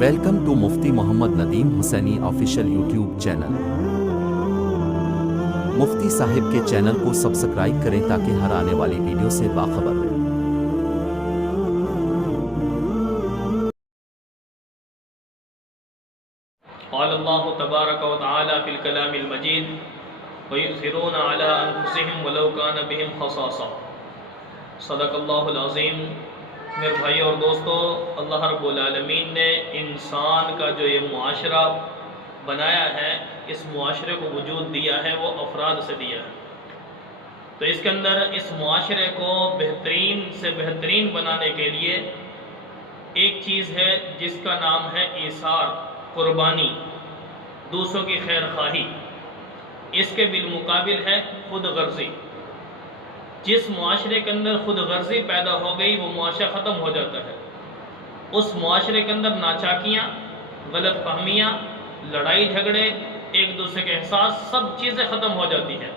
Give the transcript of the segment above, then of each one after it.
Welcome to Mufti Muhammad Nadeem Hussaini official YouTube channel. Mufti صاحب کے channel کو سبسکرائب کریں تاکہ ہر آنے والی ویڈیو سے باخبر رہیں۔ قال اللہ تبارک و تعالی فی الکلام المجید وَيُؤْثِرُونَ عَلَىٰ أَنفُسِهِمْ وَلَوْ كَانَ بِهِمْ خَصَاصَةٌ۔ صدق اللہ العظیم۔ میرے بھائی اور دوستو، اللہ رب العالمین نے انسان کا جو یہ معاشرہ بنایا ہے، اس معاشرے کو وجود دیا ہے، وہ افراد سے دیا ہے۔ تو اس کے اندر اس معاشرے کو بہترین سے بہترین بنانے کے لیے ایک چیز ہے جس کا نام ہے ایثار، قربانی، دوسروں کی خیر خواہی۔ اس کے بالمقابل ہے خود غرضی۔ جس معاشرے کے اندر خود غرضی پیدا ہو گئی وہ معاشرہ ختم ہو جاتا ہے۔ اس معاشرے کے اندر ناچاکیاں، غلط فہمیاں، لڑائی جھگڑے، ایک دوسرے کے احساس، سب چیزیں ختم ہو جاتی ہیں۔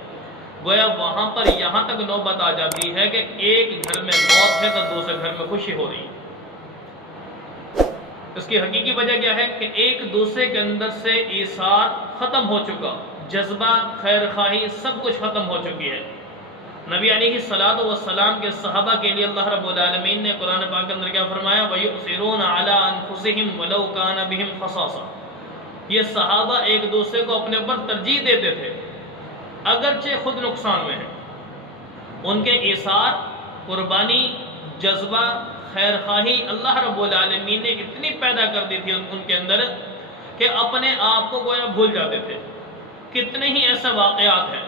گویا وہاں پر یہاں تک نوبت آ جاتی ہے کہ ایک گھر میں موت ہے تو دوسرے گھر میں خوشی ہو رہی ہے۔ اس کی حقیقی وجہ کیا ہے کہ ایک دوسرے کے اندر سے ایثار ختم ہو چکا، جذبہ، خیر خواہی، سب کچھ ختم ہو چکی ہے۔ نبی علیہ الصلوۃ والسلام کے صحابہ کے لیے اللہ رب العالمین نے قرآن پاک کے اندر کیا فرمایا؟ وَيُؤْثِرُونَ عَلَىٰ أَنفُسِهِمْ وَلَوْ كَانَ بِهِمْ خَصَاصَةٌ۔ یہ صحابہ ایک دوسرے کو اپنے اوپر ترجیح دیتے تھے اگرچہ خود نقصان میں ہیں۔ ان کے ایثار، قربانی، جذبہ، خیر خواہی اللہ رب العالمین نے اتنی پیدا کر دی تھی ان کے اندر کہ اپنے آپ کو گویا بھول جاتے تھے۔ کتنے ہی ایسے واقعات ہیں۔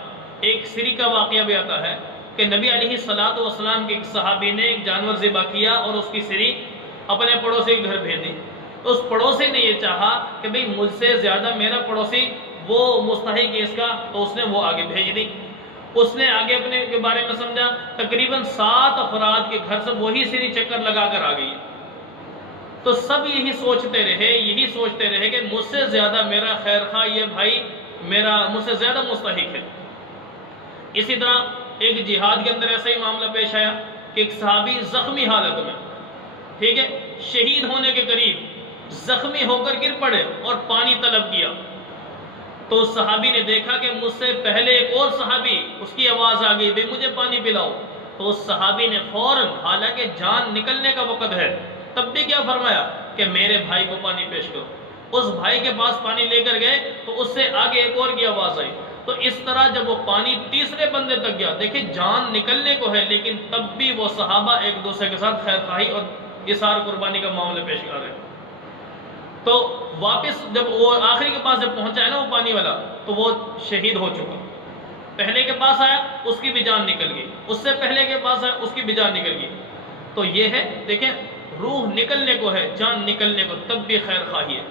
ایک سری کا واقعہ بھی آتا ہے کہ نبی علیہ الصلوۃ والسلام کے ایک صحابی نے ایک جانور ذبح کیا اور اس کی سری اپنے پڑوسی کے گھر بھیج دی۔ تو اس پڑوسی نے یہ چاہا کہ بھئی مجھ سے زیادہ میرا پڑوسی وہ مستحق ہے اس کا، تو اس نے وہ آگے بھیج دی۔ اس نے آگے اپنے کے بارے میں سمجھا، تقریباً 7 افراد کے گھر سے وہی سری چکر لگا کر آ گئی۔ تو سب یہی سوچتے رہے کہ مجھ سے زیادہ میرا خیر خواہ یہ بھائی مجھ سے زیادہ مستحق ہے۔ اسی طرح ایک جہاد کے اندر ایسا ہی معاملہ پیش آیا کہ ایک صحابی زخمی حالت میں، ٹھیک ہے، شہید ہونے کے قریب زخمی ہو کر گر پڑے اور پانی طلب کیا۔ تو اس صحابی نے دیکھا کہ مجھ سے پہلے ایک اور صحابی، اس کی آواز آ گئی، مجھے پانی پلاؤ۔ تو اس صحابی نے فوراً، حالانکہ جان نکلنے کا وقت ہے، تب بھی کیا فرمایا کہ میرے بھائی کو پانی پیش کرو۔ اس بھائی کے پاس پانی لے کر گئے تو اس سے آگے ایک اور کی آواز آئی۔ تو اس طرح جب وہ پانی تیسرے بندے تک گیا، دیکھیں جان نکلنے کو ہے لیکن تب بھی وہ صحابہ ایک دوسرے کے ساتھ خیر خواہی اور ایثار قربانی کا معاملہ پیش کر رہے ہیں۔ تو واپس جب وہ آخری کے پاس جب پہنچا ہے نا وہ پانی والا، تو وہ شہید ہو چکا۔ پہلے کے پاس آیا، اس کی بھی جان نکل گئی، اس سے پہلے کے پاس آیا، اس کی بھی جان نکل گئی۔ تو یہ ہے، دیکھیں روح نکلنے کو ہے، جان نکلنے کو، تب بھی خیر خواہی ہے۔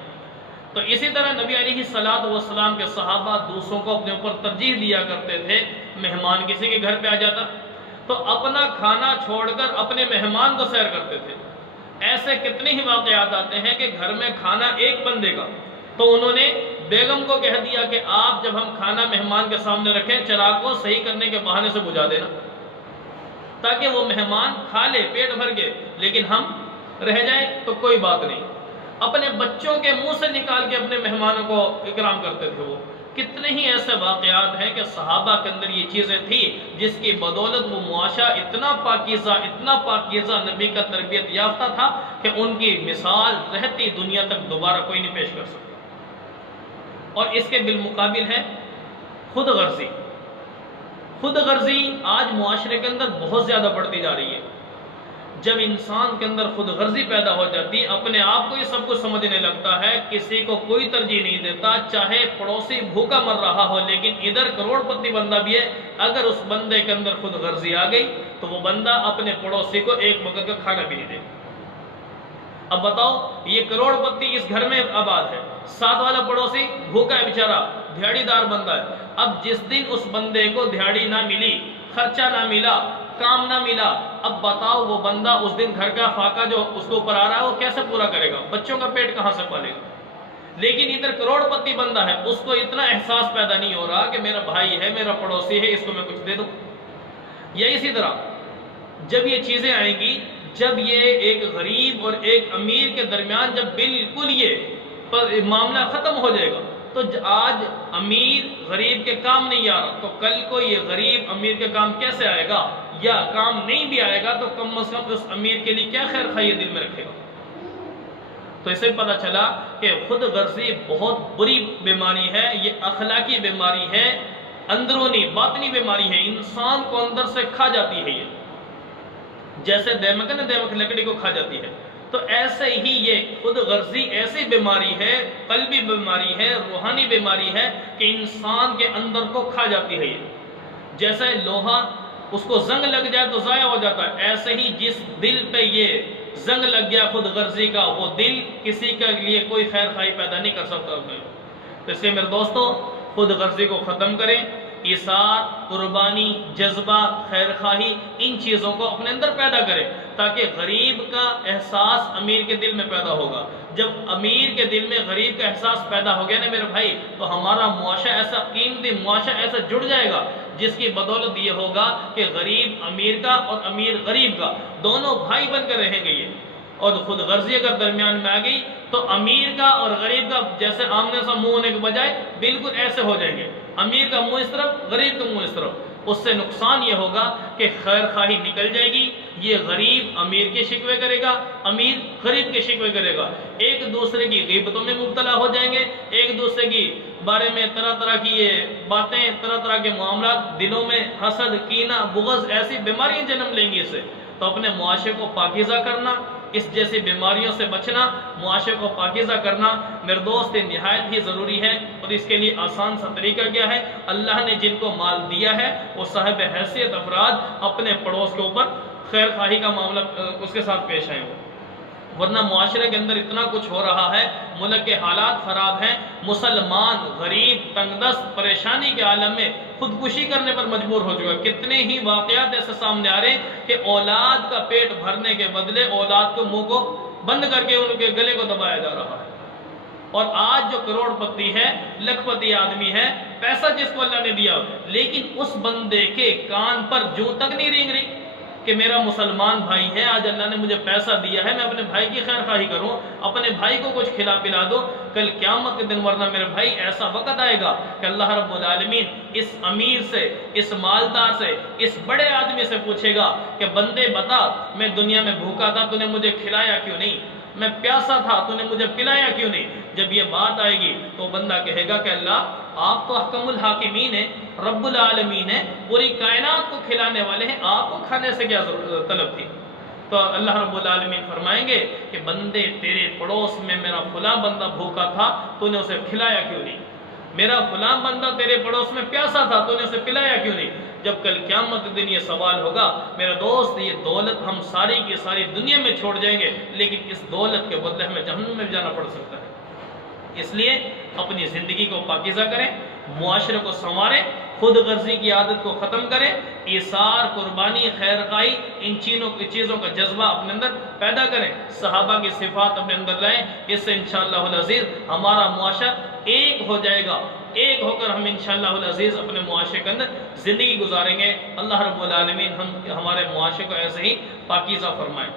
تو اسی طرح نبی علیہ الصلوۃ والسلام کے صحابہ دوسروں کو اپنے اوپر ترجیح دیا کرتے تھے۔ مہمان کسی کے گھر پہ آ جاتا تو اپنا کھانا چھوڑ کر اپنے مہمان کو سیر کرتے تھے۔ ایسے کتنے ہی واقعات آتے ہیں کہ گھر میں کھانا ایک بندے کا، تو انہوں نے بیگم کو کہہ دیا کہ آپ جب ہم کھانا مہمان کے سامنے رکھیں، چراغ کو صحیح کرنے کے بہانے سے بجھا دینا تاکہ وہ مہمان کھا لے، پیٹ بھر کے، لیکن ہم رہ جائیں تو کوئی بات نہیں۔ اپنے بچوں کے منہ سے نکال کے اپنے مہمانوں کو اکرام کرتے تھے۔ وہ کتنے ہی ایسے واقعات ہیں کہ صحابہ کے اندر یہ چیزیں تھیں جس کی بدولت وہ معاشرہ اتنا پاکیزہ نبی کا تربیت یافتہ تھا کہ ان کی مثال رہتی دنیا تک دوبارہ کوئی نہیں پیش کر سکتا۔ اور اس کے بالمقابل ہے خود غرضی۔ خود غرضی آج معاشرے کے اندر بہت زیادہ بڑھتی جا رہی ہے۔ جب انسان کے اندر خود غرضی پیدا ہو جاتی، اپنے آپ کو یہ سب کچھ سمجھنے لگتا ہے، کسی کو کوئی ترجیح نہیں دیتا، چاہے پڑوسی بھوکا مر رہا ہو لیکن ادھر کروڑ پتی بندہ بھی ہے، اگر اس بندے کے اندر خود غرضی آ گئی تو وہ بندہ اپنے پڑوسی کو ایک وقت کا کھانا بھی نہیں دے گا۔ اب بتاؤ، یہ کروڑ پتی اس گھر میں آباد ہے، ساتھ والا پڑوسی بھوکا ہے بیچارہ، دھیاڑی دار بندہ ہے۔ اب جس دن اس بندے کو دھیاڑی نہ ملی، خرچہ نہ ملا، کام نہ ملا، اب بتاؤ وہ بندہ اس دن گھر کا فاقہ جو اس کو اوپر آ رہا ہے وہ کیسے پورا کرے گا؟ بچوں کا پیٹ کہاں سے پالے گا؟ لیکن ادھر کروڑ پتی بندہ ہے، اس کو اتنا احساس پیدا نہیں ہو رہا کہ میرا بھائی ہے، میرا پڑوسی ہے، اس کو میں کچھ دے دوں۔ یا اسی طرح جب یہ چیزیں آئیں گی، جب یہ ایک غریب اور ایک امیر کے درمیان جب بالکل یہ معاملہ ختم ہو جائے گا، تو آج امیر غریب کے کام نہیں آ رہا، تو کل کو یہ غریب امیر کے کام کیسے آئے گا؟ یا کام نہیں بھی آئے گا تو کم از کم اس امیر کے لیے کیا خیر خواہی دل میں رکھے گا؟ تو اسے پتہ چلا کہ خود غرضی بہت بری بیماری ہے، یہ اخلاقی بیماری ہے، اندرونی باطنی بیماری ہے، انسان کو اندر سے کھا جاتی ہے۔ یہ جیسے دیمک لکڑی کو کھا جاتی ہے، تو ایسے ہی یہ خود غرضی ایسی بیماری ہے، قلبی بیماری ہے، روحانی بیماری ہے کہ انسان کے اندر کو کھا جاتی ہے۔ یہ جیسے لوہا اس کو زنگ لگ جائے تو ضائع ہو جاتا ہے، ایسے ہی جس دل پہ یہ زنگ لگ گیا خود غرضی کا، وہ دل کسی کے لیے کوئی خیر خواہی پیدا نہیں کر سکتا۔ تو اس لیے میرے دوستو، خود غرضی کو ختم کریں، ایثار، قربانی، جذبہ، خیر خواہی، ان چیزوں کو اپنے اندر پیدا کریں، تاکہ غریب کا احساس امیر کے دل میں پیدا ہوگا۔ جب امیر کے دل میں غریب کا احساس پیدا ہو گیا نا میرے بھائی، تو ہمارا معاشرہ ایسا قیمتی معاشرہ ایسا جڑ جائے گا، جس کی بدولت یہ ہوگا کہ غریب امیر کا اور امیر غریب کا دونوں بھائی بن کر رہیں گے۔ یہ اور خود غرضی اگر درمیان میں آ گئی تو امیر کا اور غریب کا جیسے آمنے سے منہ ہونے کے بجائے بالکل ایسے ہو جائیں گے، امیر کا منہ اس طرف، غریب کا منہ اس طرف۔ اس سے نقصان یہ ہوگا کہ خیر خواہی نکل جائے گی، یہ غریب امیر کے شکوے کرے گا، امیر غریب کے شکوے کرے گا، ایک دوسرے کی غیبتوں میں مبتلا ہو جائیں گے، ایک دوسرے کی بارے میں طرح طرح کی یہ باتیں، طرح طرح کے معاملات، دلوں میں حسد، کینہ، بغض، ایسی بیماریاں جنم لیں گی۔ اسے تو اپنے معاشرے کو پاکیزہ کرنا، اس جیسی بیماریوں سے بچنا، معاشرے کو پاکیزہ کرنا میرے دوست نہایت ہی ضروری ہے۔ اور اس کے لیے آسان سا طریقہ کیا ہے؟ اللہ نے جن کو مال دیا ہے وہ صاحب حیثیت افراد اپنے پڑوس کے اوپر خیر خواہی کا معاملہ اس کے ساتھ پیش آئیں۔ ورنہ معاشرے کے اندر اتنا کچھ ہو رہا ہے، ملک کے حالات خراب ہیں، مسلمان غریب تنگ دست پریشانی کے عالم میں خودکشی کرنے پر مجبور ہو چکا۔ کتنے ہی واقعات ایسے سامنے آ رہے ہیں کہ اولاد کا پیٹ بھرنے کے بدلے اولاد کو منہ کو بند کر کے ان کے گلے کو دبایا جا رہا ہے۔ اور آج جو کروڑ پتی ہے، لکھ پتی آدمی ہے، پیسہ جس کو اللہ نے دیا، لیکن اس بندے کے کان پر جوں تک نہیں رینگ رہی کہ میرا مسلمان بھائی ہے، آج اللہ نے مجھے پیسہ دیا ہے، میں اپنے بھائی کی خیر خواہی کروں، اپنے بھائی کو کچھ کھلا پلا دو، کل قیامت کے دن ورنہ میرے بھائی ایسا وقت آئے گا کہ اللہ رب العالمین اس امیر سے، اس مالدار سے، اس بڑے آدمی سے پوچھے گا کہ بندے بتا، میں دنیا میں بھوکا تھا، تو نے مجھے کھلایا کیوں نہیں؟ میں پیاسا تھا، تو نے مجھے پلایا کیوں نہیں؟ جب یہ بات آئے گی تو بندہ کہے گا کہ اللہ آپ تو احکم الحاکمین ہیں، رب العالمین ہیں، پوری کائنات کو کھلانے والے ہیں، آپ کو کھانے سے کیا طلب تھی؟ تو اللہ رب العالمین فرمائیں گے کہ بندے تیرے پڑوس میں میرا فلاں بندہ بھوکا تھا، تو نے اسے کھلایا کیوں نہیں؟ میرا فلاں بندہ تیرے پڑوس میں پیاسا تھا، تو نے اسے پلایا کیوں نہیں؟ جب کل قیامت دن یہ سوال ہوگا میرا دوست، یہ دولت ہم ساری کی ساری دنیا میں چھوڑ جائیں گے، لیکن اس دولت کے بدلے ہمیں جہنم میں جانا پڑ سکتا ہے۔ اس لیے اپنی زندگی کو پاکیزہ کریں، معاشرے کو سنواریں، خود غرضی کی عادت کو ختم کریں، ایثار، قربانی، خیر خواہی، ان چیزوں کا جذبہ اپنے اندر پیدا کریں، صحابہ کی صفات اپنے اندر لائیں۔ اس سے انشاءاللہ العزیز ہمارا معاشرہ ایک ہو جائے گا، ایک ہو کر ہم انشاءاللہ العزیز اپنے معاشرے کے اندر زندگی گزاریں گے۔ اللہ رب العالمین ہمارے معاشرے کو ایسے ہی پاکیزہ فرمائیں۔